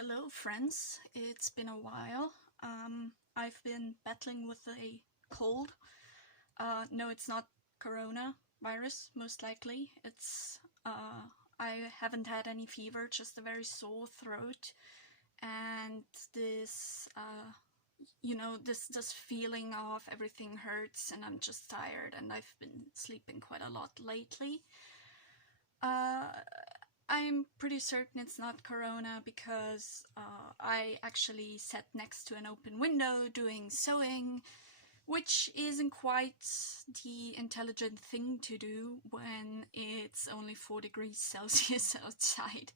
Hello friends, it's been a while. I've been battling with a cold. No, it's not coronavirus, most likely. I haven't had any fever, just a very sore throat. And this feeling of everything hurts and I'm just tired, and I've been sleeping quite a lot lately. I'm pretty certain it's not corona because I actually sat next to an open window doing sewing, which isn't quite the intelligent thing to do when it's only 4 degrees Celsius outside.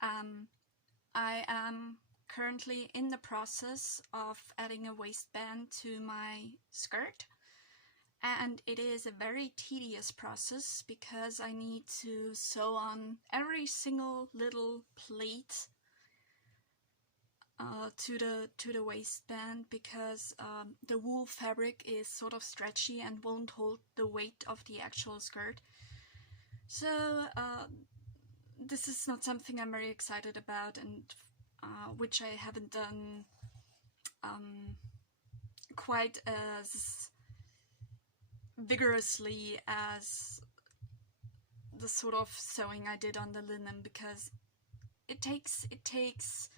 I am currently in the process of adding a waistband to my skirt. And it is a very tedious process because I need to sew on every single little pleat to the waistband, because the wool fabric is sort of stretchy and won't hold the weight of the actual skirt. So this is not something I'm very excited about, and which I haven't done quite as vigorously as the sort of sewing I did on the linen, because it takes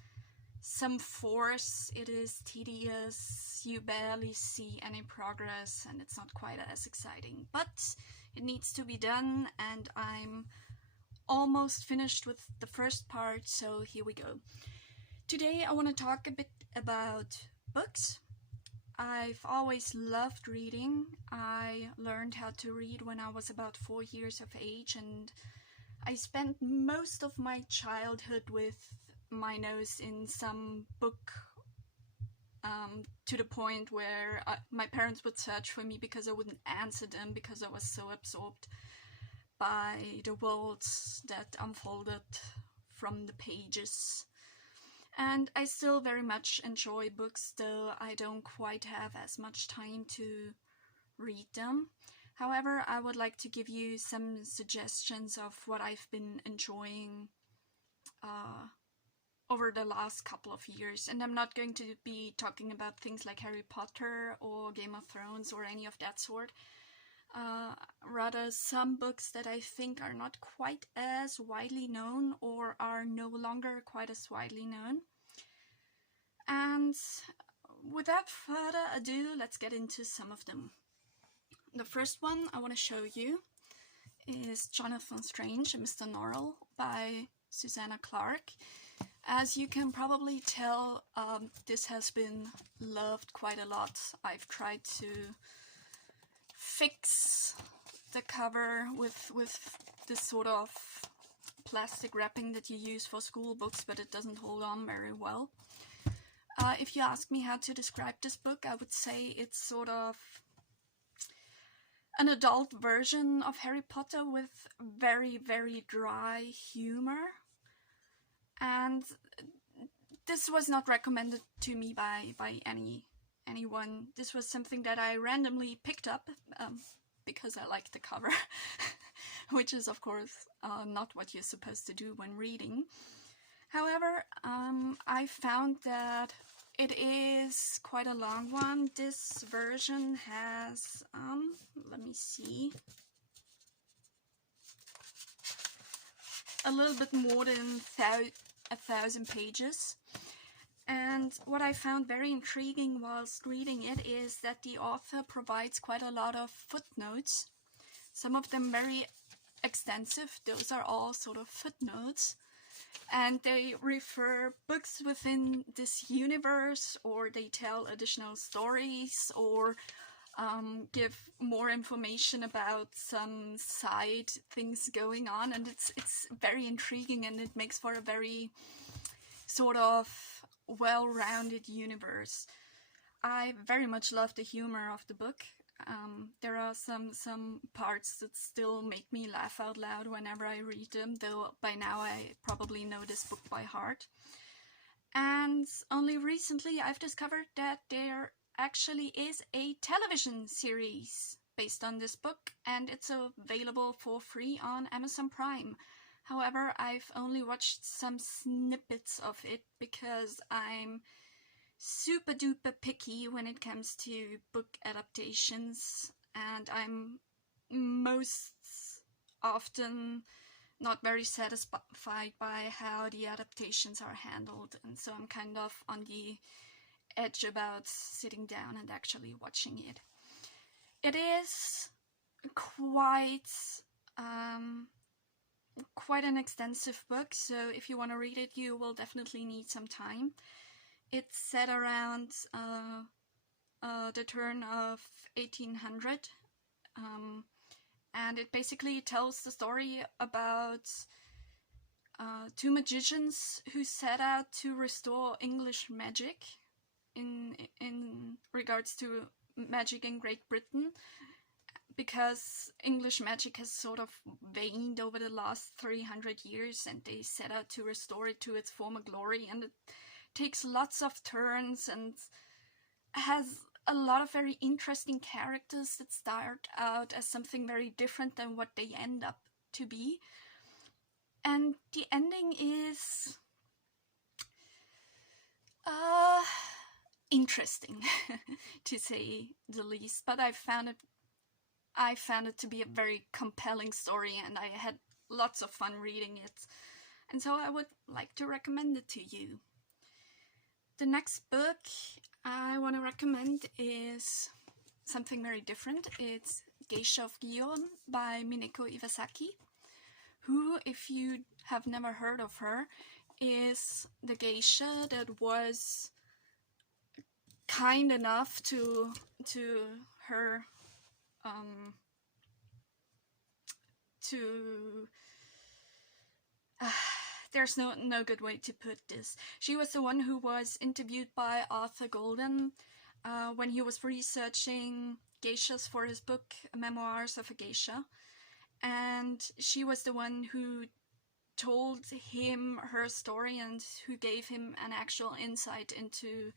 some force, it is tedious, you barely see any progress, and it's not quite as exciting, but it needs to be done, and I'm almost finished with the first part, so here we go. Today I want to talk a bit about books. I've always loved reading. I learned how to read when I was about 4 years of age, and I spent most of my childhood with my nose in some book, to the point where my parents would search for me because I wouldn't answer them because I was so absorbed by the worlds that unfolded from the pages. And I still very much enjoy books, though I don't quite have as much time to read them. However, I would like to give you some suggestions of what I've been enjoying over the last couple of years. And I'm not going to be talking about things like Harry Potter or Game of Thrones or any of that sort. Rather, some books that I think are not quite as widely known or are no longer quite as widely known. And without further ado, let's get into some of them. The first one I want to show you is Jonathan Strange and Mr. Norrell by Susanna Clarke. As you can probably tell, this has been loved quite a lot. I've tried to fix the cover with this sort of plastic wrapping that you use for school books, but it doesn't hold on very well. If you ask me how to describe this book, I would say it's sort of an adult version of Harry Potter with very, very dry humor. And this was not recommended to me by anyone. This was something that I randomly picked up because I liked the cover, which is of course not what you're supposed to do when reading. However, I found that it is quite a long one. This version has, let me see, a little bit more than 1,000 pages. And what I found very intriguing whilst reading it is that the author provides quite a lot of footnotes, some of them very extensive. Those are all sort of footnotes, and they refer books within this universe, or they tell additional stories, or give more information about some side things going on, and it's very intriguing, and it makes for a very sort of well-rounded universe. I very much love the humor of the book. There are some parts that still make me laugh out loud whenever I read them, though by now I probably know this book by heart. And only recently I've discovered that there actually is a television series based on this book, and it's available for free on Amazon Prime. However, I've only watched some snippets of it because I'm super duper picky when it comes to book adaptations, and I'm most often not very satisfied by how the adaptations are handled, and so I'm kind of on the edge about sitting down and actually watching it. It is quite quite an extensive book, so if you want to read it, you will definitely need some time. It's set around the turn of 1800, and it basically tells the story about two magicians who set out to restore English magic in regards to magic in Great Britain, because English magic has sort of waned over the last 300 years, and they set out to restore it to its former glory, and it takes lots of turns and has a lot of very interesting characters that start out as something very different than what they end up to be. And the ending is interesting to say the least, but I found it to be a very compelling story, and I had lots of fun reading it, and so I would like to recommend it to you. The next book I want to recommend is something very different. It's Geisha of Neon by Mineko Iwasaki, who, if you have never heard of her, is the geisha that was kind enough to her there's no good way to put this. She was the one who was interviewed by Arthur Golden when he was researching geishas for his book Memoirs of a Geisha, and she was the one who told him her story and who gave him an actual insight into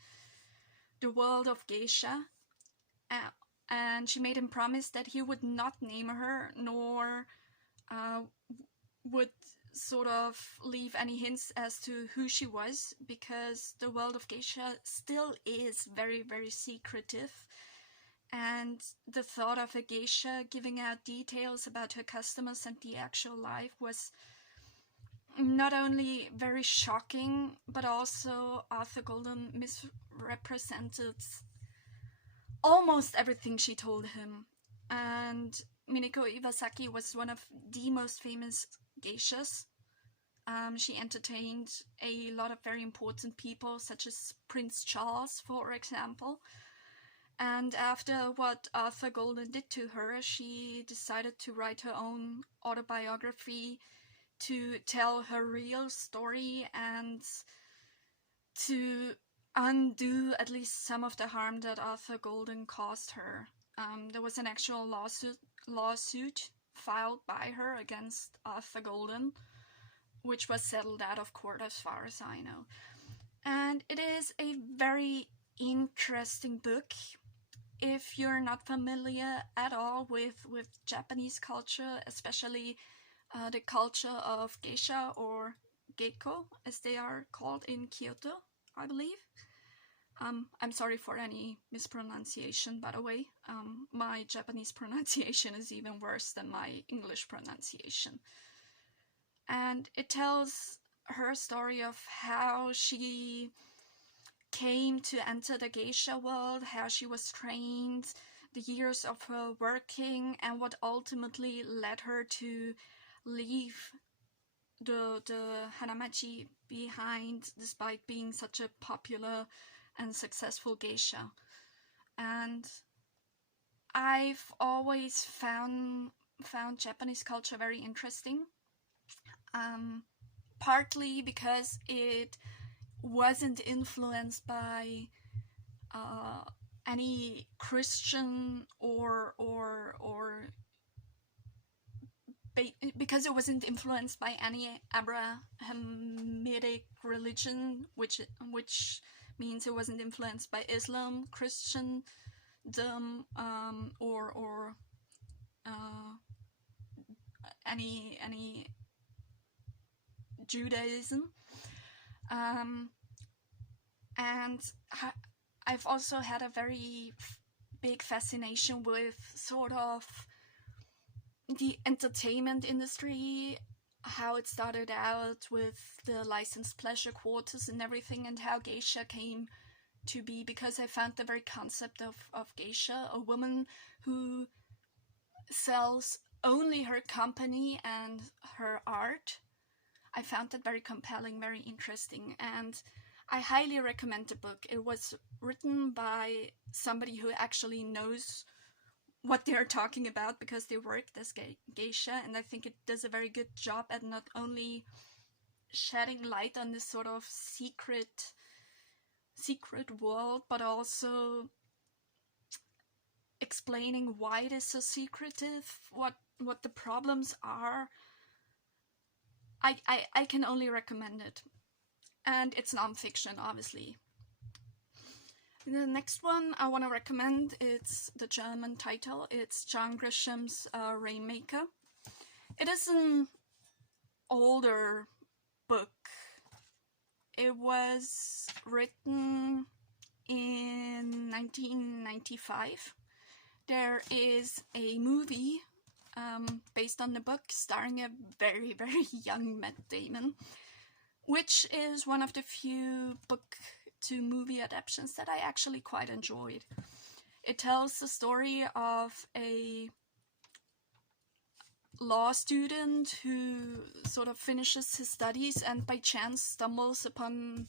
the world of geisha, and she made him promise that he would not name her, nor would sort of leave any hints as to who she was, because the world of geisha still is very, very secretive, and the thought of a geisha giving out details about her customers and the actual life was not only very shocking, but also Arthur Golden misrepresented almost everything she told him. And Mineko Iwasaki was one of the most famous geishas. She entertained a lot of very important people, such as Prince Charles, for example. And after what Arthur Golden did to her, she decided to write her own autobiography to tell her real story and to undo at least some of the harm that Arthur Golden caused her. There was an actual lawsuit filed by her against Arthur Golden, which was settled out of court as far as I know. And it is a very interesting book. If you're not familiar at all with Japanese culture, especially the culture of geisha or geiko, as they are called in Kyoto, I believe. I'm sorry for any mispronunciation, by the way. My Japanese pronunciation is even worse than my English pronunciation. And it tells her story of how she came to enter the geisha world, how she was trained, the years of her working, and what ultimately led her to leave the Hanamachi behind, despite being such a popular and successful geisha. And I've always found Japanese culture very interesting, partly because it wasn't influenced by any Christian or because it wasn't influenced by any Abrahamic religion, which means it wasn't influenced by Islam, Christendom, or any Judaism. And I've also had a very big fascination with sort of the entertainment industry, how it started out with the licensed pleasure quarters and everything, and how geisha came to be, because I found the very concept of geisha, a woman who sells only her company and her art. I found that very compelling, very interesting, and I highly recommend the book. It was written by somebody who actually knows what they're talking about, because they worked as geisha, and I think it does a very good job at not only shedding light on this sort of secret world, but also explaining why it is so secretive, what the problems are. I can only recommend it. And it's non-fiction, obviously. The next one I want to recommend, it's the German title. It's John Grisham's Rainmaker. It is an older book. It was written in 1995. There is a movie based on the book, starring a very, very young Matt Damon, which is one of the few book to movie adaptations that I actually quite enjoyed. It tells the story of a law student who sort of finishes his studies and by chance stumbles upon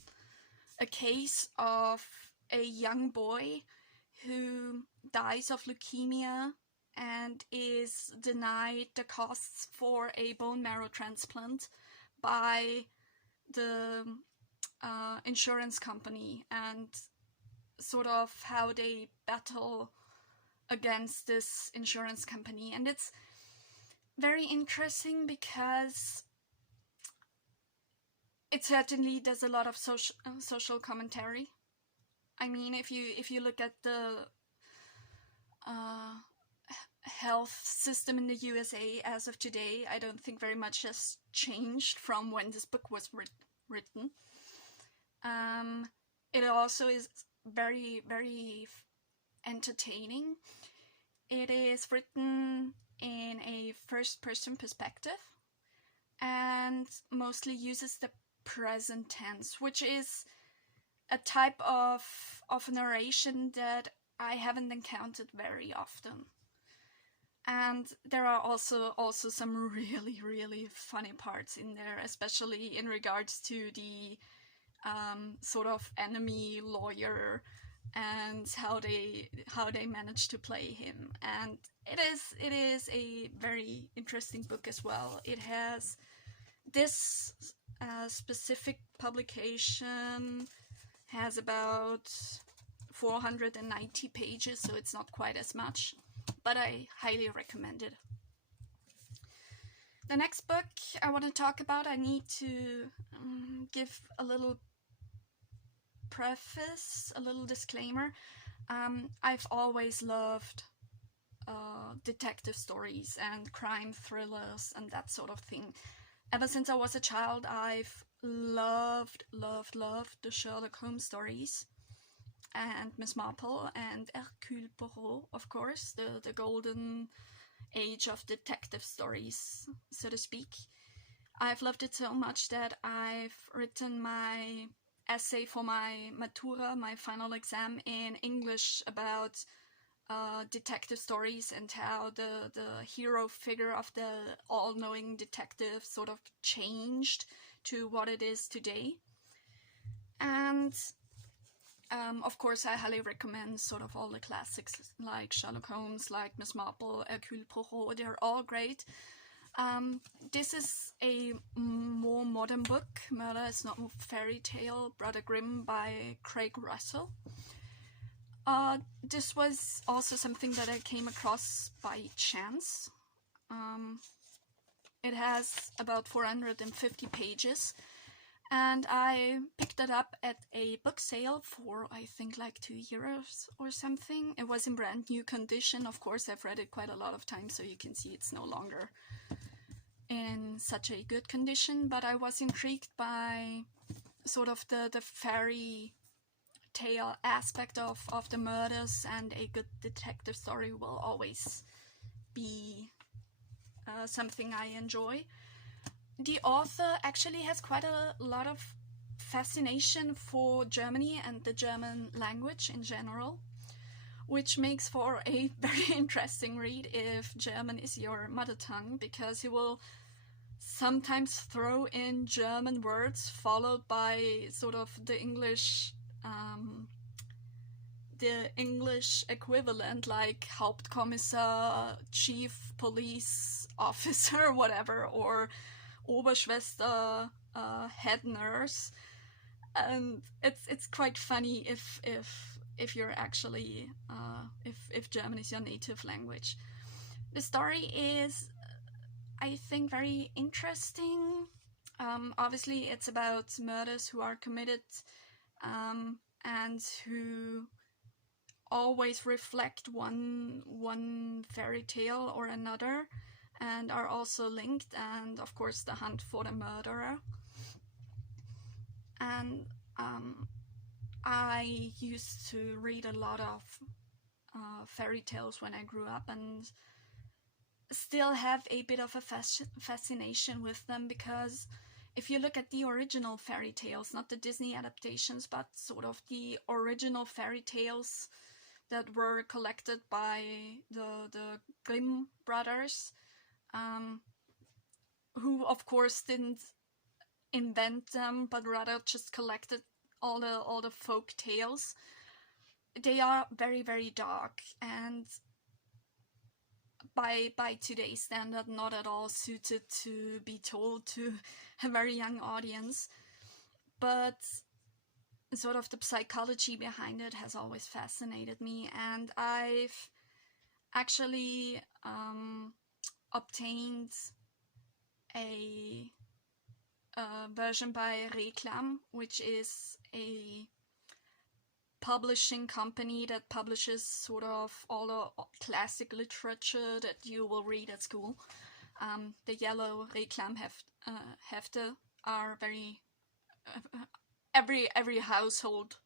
a case of a young boy who dies of leukemia and is denied the costs for a bone marrow transplant by the insurance company, and sort of how they battle against this insurance company. And it's very interesting because it certainly does a lot of social commentary. I mean, if you look at the health system in the USA as of today, I don't think very much has changed from when this book was written. It also is very, very entertaining. It is written in a first-person perspective and mostly uses the present tense, which is a type of narration that I haven't encountered very often. And there are also some really, really funny parts in there, especially in regards to the sort of enemy lawyer and how they manage to play him. And it is a very interesting book as well. It has this specific publication has about 490 pages, so it's not quite as much, but I highly recommend it. The next book I want to talk about, I need to give a little preface, a little disclaimer. I've always loved detective stories and crime thrillers and that sort of thing. Ever since I was a child, I've loved the Sherlock Holmes stories and Miss Marple and Hercule Poirot, of course, the golden age of detective stories, so to speak. I've loved it so much that I've written my essay for my Matura, my final exam, in English about detective stories and how the hero figure of the all-knowing detective sort of changed to what it is today. And of course, I highly recommend sort of all the classics like Sherlock Holmes, like Miss Marple, Hercule Poirot. They're all great. This is a more modern book, Murder is Not a Fairy Tale, Brother Grimm by Craig Russell. This was also something that I came across by chance. It has about 450 pages, and I picked it up at a book sale for, I think, like €2 or something. It was in brand new condition. Of course, I've read it quite a lot of times, so you can see it's no longer in such a good condition, but I was intrigued by sort of the fairy tale aspect of the murders, and a good detective story will always be something I enjoy. The author actually has quite a lot of fascination for Germany and the German language in general, which makes for a very interesting read if German is your mother tongue, because he will sometimes throw in German words followed by sort of the English equivalent, like Hauptkommissar, chief police officer, whatever, or Oberschwester, head nurse, and it's quite funny if you're actually if German is your native language. The story is, I think, very interesting. Obviously, it's about murders who are committed and who always reflect one fairy tale or another, and are also linked, and of course the hunt for the murderer. And I used to read a lot of fairy tales when I grew up, and still have a bit of a fascination with them, because if you look at the original fairy tales, not the Disney adaptations, but sort of the original fairy tales that were collected by the Grimm brothers, who of course didn't invent them, but rather just collected all the folk tales. They are very, very dark, and by today's standard, not at all suited to be told to a very young audience. But sort of the psychology behind it has always fascinated me, and I've actually obtained a version by Reclam, which is a publishing company that publishes sort of all the classic literature that you will read at school. The yellow Reclam hefte are very every household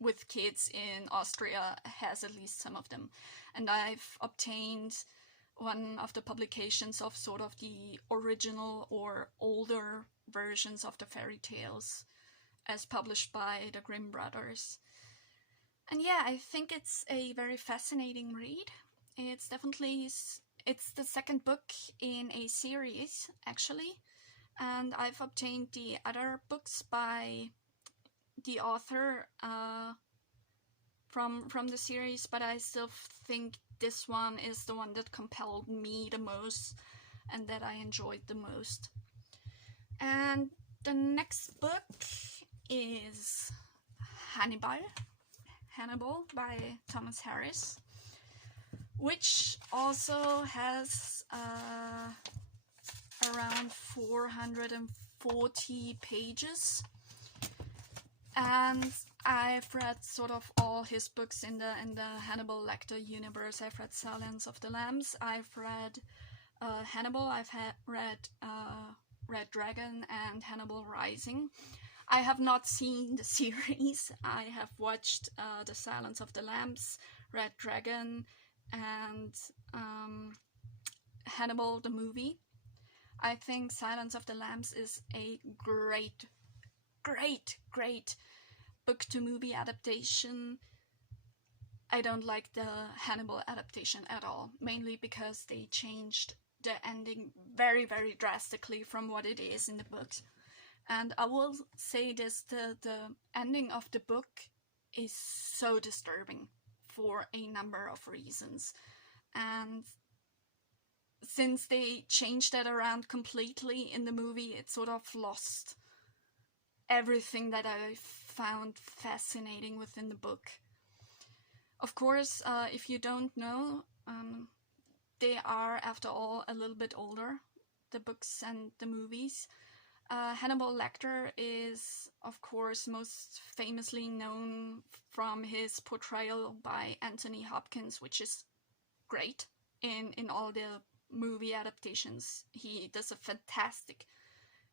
with kids in Austria has at least some of them, and I've obtained one of the publications of sort of the original or older versions of the fairy tales as published by the Grimm brothers. And yeah, I think it's a very fascinating read. It's the second book in a series, actually, and I've obtained the other books by the author from the series, but I still think this one is the one that compelled me the most and that I enjoyed the most. And the next book is Hannibal by Thomas Harris, which also has around 440 pages. And I've read sort of all his books in the Hannibal Lecter universe. I've read Silence of the Lambs, I've read Hannibal, I've read Red Dragon and Hannibal Rising. I have not seen the series. I have watched The Silence of the Lambs, Red Dragon, and Hannibal the movie. I think Silence of the Lambs is a great book to movie adaptation. I don't like the Hannibal adaptation at all, mainly because they changed the ending very, very drastically from what it is in the books. And I will say this, the ending of the book is so disturbing for a number of reasons. And since they changed that around completely in the movie, it sort of lost everything that I found fascinating within the book. Of course, if you don't know, they are, after all, a little bit older, the books and the movies. Hannibal Lecter is, of course, most famously known from his portrayal by Anthony Hopkins, which is great in all the movie adaptations. He does a fantastic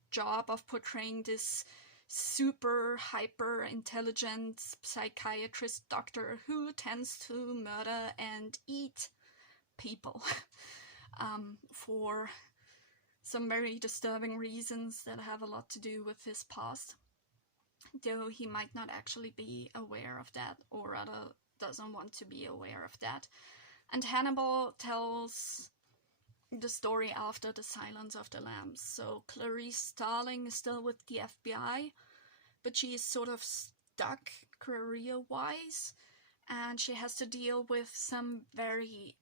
job of portraying this super hyper intelligent psychiatrist doctor who tends to murder and eat people for some very disturbing reasons that have a lot to do with his past, though he might not actually be aware of that, or rather doesn't want to be aware of that. And Hannibal tells the story after the Silence of the Lambs. So Clarice Starling is still with the FBI, but she is sort of stuck career-wise, and she has to deal with some very,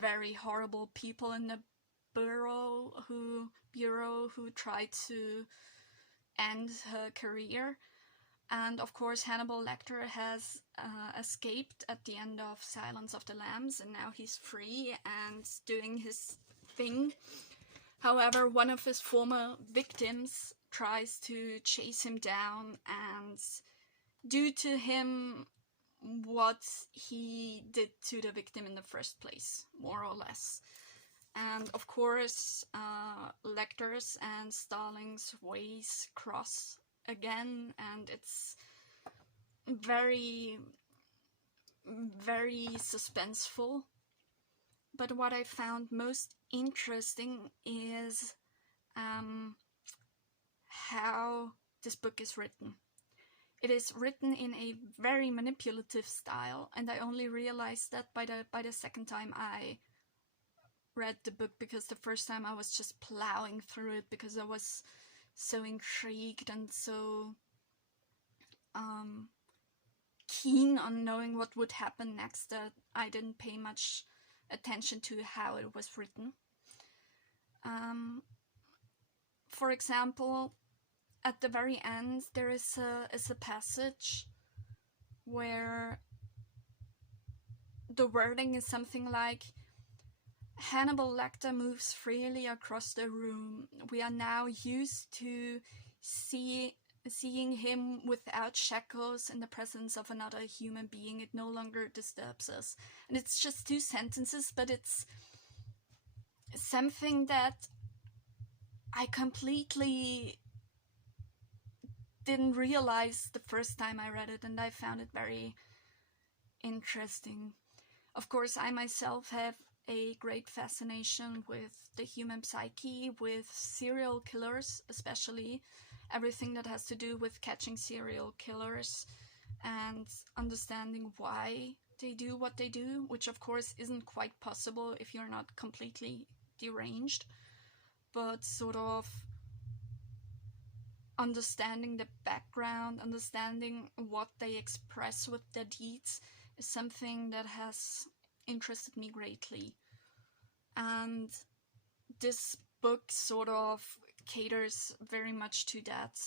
very horrible people in the bureau who try to end her career. And of course Hannibal Lecter has escaped at the end of Silence of the Lambs, and now he's free and doing his thing. However, one of his former victims tries to chase him down and do to him what he did to the victim in the first place, more or less. And of course, Lecter's and Starling's ways cross again, and it's very, very suspenseful. But what I found most interesting is how this book is written. It is written in a very manipulative style, and I only realized that by the second time I read the book, because the first time I was just plowing through it because I was so intrigued and so keen on knowing what would happen next that I didn't pay much attention to how it was written. For example, at the very end there is a passage where the wording is something like, Hannibal Lecter moves freely across the room. We are now used to seeing him without shackles in the presence of another human being. It no longer disturbs us. And it's just 2 sentences, but it's something that I completely didn't realize the first time I read it, and I found it very interesting. Of course, I myself have a great fascination with the human psyche, with serial killers especially, everything that has to do with catching serial killers and understanding why they do what they do, which of course isn't quite possible if you're not completely deranged, but sort of understanding the background, understanding what they express with their deeds is something that has interested me greatly. And this book sort of caters very much to that.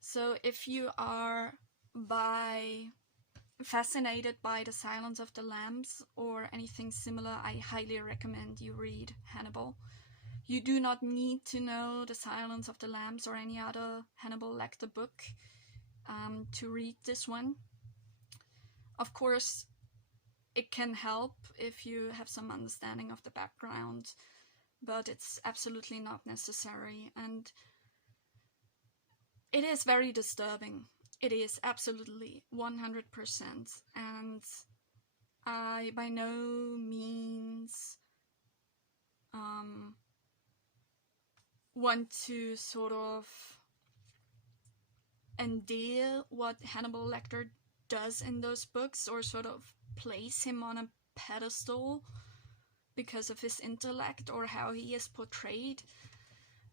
So if you are fascinated by The Silence of the Lambs or anything similar, I highly recommend you read Hannibal. You do not need to know The Silence of the Lambs or any other Hannibal Lecter book to read this one. Of course, it can help if you have some understanding of the background, but it's absolutely not necessary. And it is very disturbing. It is absolutely 100%. And I by no means want to sort of endear what Hannibal Lecter does in those books, or sort of place him on a pedestal because of his intellect or how he is portrayed,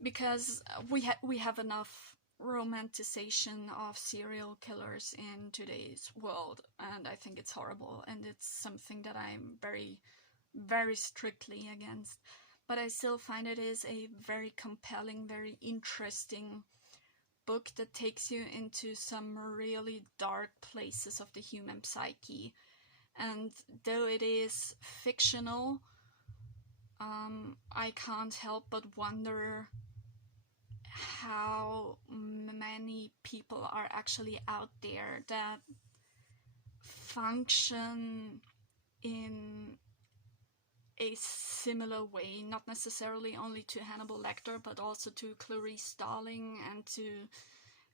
because we have enough romanticization of serial killers in today's world, and I think it's horrible, and it's something that I'm very, very strictly against. But I still find it is a very compelling, very interesting book that takes you into some really dark places of the human psyche. And though it is fictional, I can't help but wonder how many people are actually out there that function in a similar way, not necessarily only to Hannibal Lecter, but also to Clarice Starling and to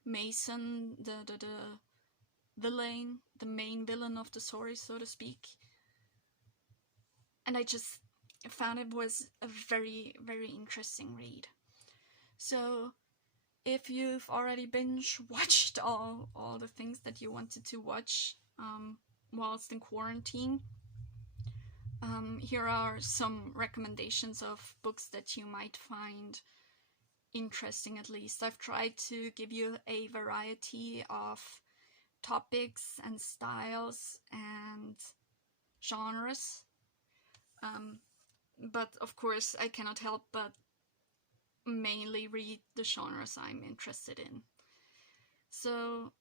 Mason, the villain, the main villain of the story, so to speak. And I just found it was a very, very interesting read. So if you've already binge watched all the things that you wanted to watch whilst in quarantine, here are some recommendations of books that you might find interesting. At least I've tried to give you a variety of topics and styles and genres, but of course I cannot help but mainly read the genres I'm interested in. So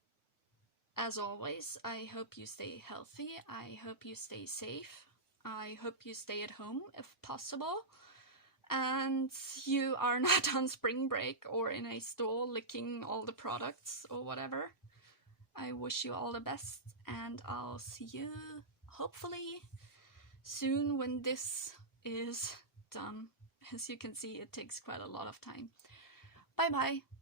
as always, I hope you stay healthy, I hope you stay safe, I hope you stay at home if possible, and you are not on spring break or in a store licking all the products or whatever. I wish you all the best, and I'll see you hopefully soon when this is done. As you can see, it takes quite a lot of time. Bye bye!